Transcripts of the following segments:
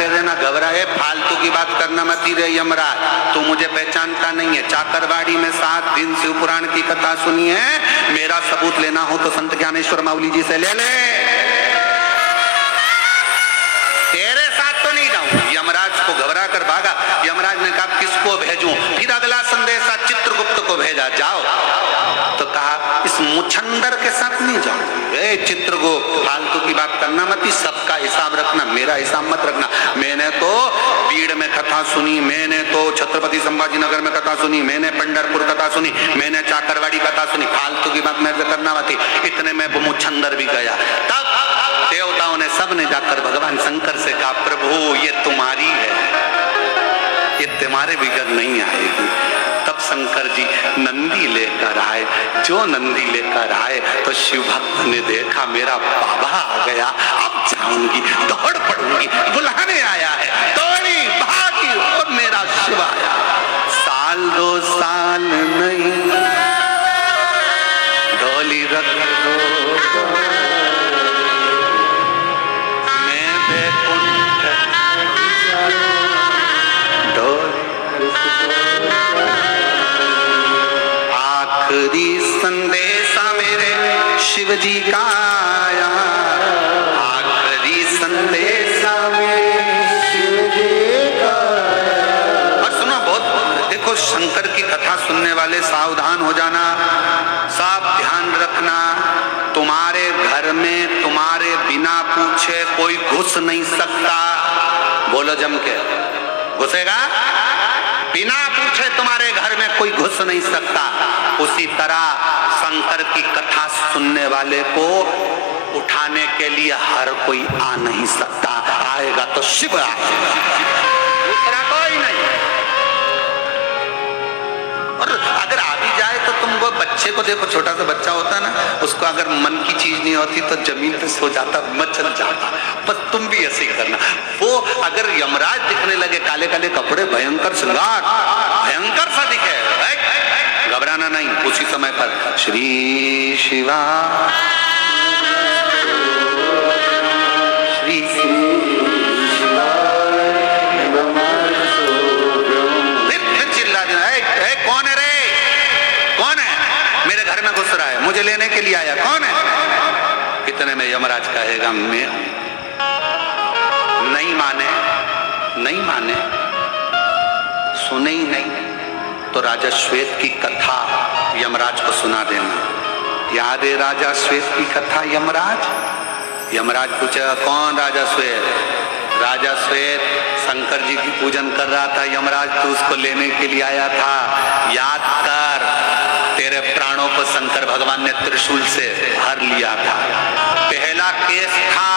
कह देना घबराए, फालतू की बात करना मत ही रे यमराज, तू मुझे पहचानता नहीं है। चाकरवाड़ी में 7 दिन शिव पुराण की कथा सुनी है, मेरा सबूत लेना हो तो संत ज्ञानेश्वर माउली जी से ले ले, तेरे साथ तो नहीं जाऊं। यमराज को घबरा कर भागा। यमराज ने कहा किसको भेजूं? फिर अगला संदेशा चित्रगुप्त को भेजा, जाओ। तो कहा इस मुछंदर के साथ नहीं जाओ। ए चित्रगुप्त, फालतू की बात करना मत, सबका हिसाब रखना, मेरा हिसाब मत रखना। मैंने तो बीड़ में कथा सुनी, मैंने तो छत्रपति संभाजी नगर में कथा सुनी, मैंने पंढरपुर कथा सुनी, मैंने चाकरवाड़ी कथा सुनी, फालतू की बात मेरे से करना मत। इतने में वो मुछंदर भी गया। तब देवताओं ने सब ने जाकर भगवान शंकर से कहा प्रभु ये तुम्हारी है, ये तुम्हारे बिगड़ नहीं आएगी। तब शंकर जी नंदी लेकर आए। जो नंदी लेकर आए तो शिव भक्त ने देखा मेरा बाबा आ गया, अब जाऊंगी, दौड़ पड़ूंगी, बुलाने आया है, दौड़ी भागी और मेरा शिव आया। साल 2 साल नहीं डोली रख दो, मैं बैकुंठ आखिरी संदेशा मेरे शिव जी का आया, आखिरी संदेशा मेरे शिव जी का आया। और सुनो, बहुत देखो, शंकर की कथा सुनने वाले सावधान हो जाना, सब ध्यान रखना। तुम्हारे घर में तुम्हारे बिना पूछे कोई घुस नहीं सकता। बोलो जम के, घुसेगा? बिना पूछे तुम्हारे घर में कोई घुस नहीं सकता। उसी तरह शंकर की कथा सुनने वाले को उठाने के लिए हर कोई आ नहीं सकता। आएगा तो शिव आएगा, दूसरा कोई नहीं। और अगर आ भी जाए तो तुम वो बच्चे को देखो, छोटा सा बच्चा होता है ना, उसको अगर मन की चीज नहीं होती तो जमीन पे सो जाता, मचल जाता। बस तुम भी ऐसे ही करना। वो अगर यमराज दिखने लगे, काले काले कपड़े, भयंकर श्रृंगार, भयंकर सा दिखे, घबराना नहीं। उसी समय पर श्री शिवा श्री शिवा फिर चिल्ला देना, कौन है रे, कौन है मेरे घर में घुस रहा है, मुझे लेने के लिए आया, कौन है? इतने में यमराज कहेगा मैं हूं। नहीं माने, नहीं माने, सुने ही नहीं तो राजा श्वेत की कथा यमराज को सुना देना। याद है राजा श्वेत की कथा? यमराज पूछेगा कौन राजा श्वेत? राजा श्वेत शंकर जी की पूजन कर रहा था, यमराज तो उसको लेने के लिए आया था। याद कर, तेरे प्राणों को शंकर भगवान ने त्रिशूल से भर लिया था। पहला केस था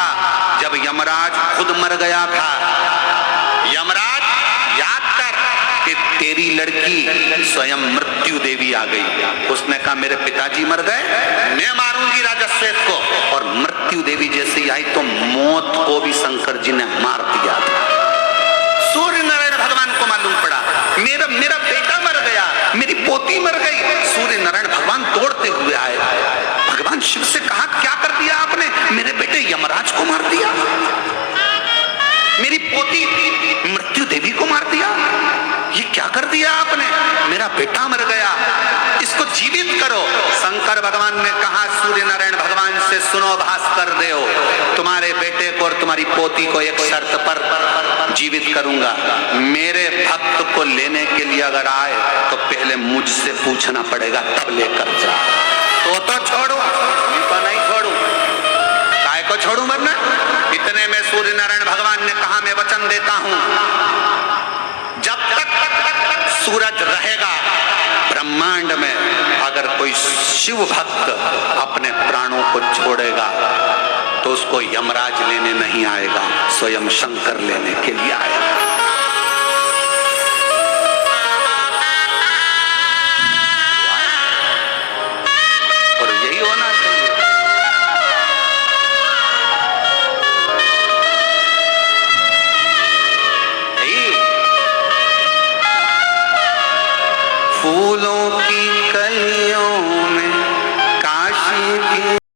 जब यमराज खुद मर गया था। यमराज याद कर कि तेरी लड़की स्वयं मृत्यु देवी आ गई। उसने कहा मेरे पिताजी मर गए, मैं मारूंगी राजा श्वेत को। और मृत्यु देवी जैसे ही आई तो मौत को भी शंकर जी ने मार दिया था। सूर्य नारायण भगवान को मालूम पड़ा मेरा बेटा मर गया, मेरी पोती मर गई। सूर्य नारायण भगवान दौड़ते हुए आए, भगवान शिव से कहा क्या कर दिया आपने? मेरे बेटे यमराज को मार दिया, मेरी पोती मृत्यु देवी को मार दिया, ये क्या कर दिया आपने? मेरा बेटा मर गया, इसको जीवित करो। शंकर भगवान ने कहा सूर्य नारायण भगवान से सुनो भास्कर देव, तुम्हारे बेटे को और तुम्हारी पोती को एक शर्त पर जीवित करूंगा। मेरे भक्त को लेने के लिए अगर आए तो पहले मुझसे पूछना पड़ेगा, तब लेकर जा। तो छोड़ो, तो नहीं छोड़ू, काय को छोड़ू वरना? इतने में सूर्य नारायण भगवान ने कहा मैं वचन देता हूं, जब तक सूरज रहेगा ब्रह्मांड में, अगर कोई शिव भक्त अपने प्राणों को छोड़ेगा तो उसको यमराज लेने नहीं आएगा, स्वयं शंकर लेने के लिए आएगा। और यही होना चाहिए। फूलों की कलियों में काशी की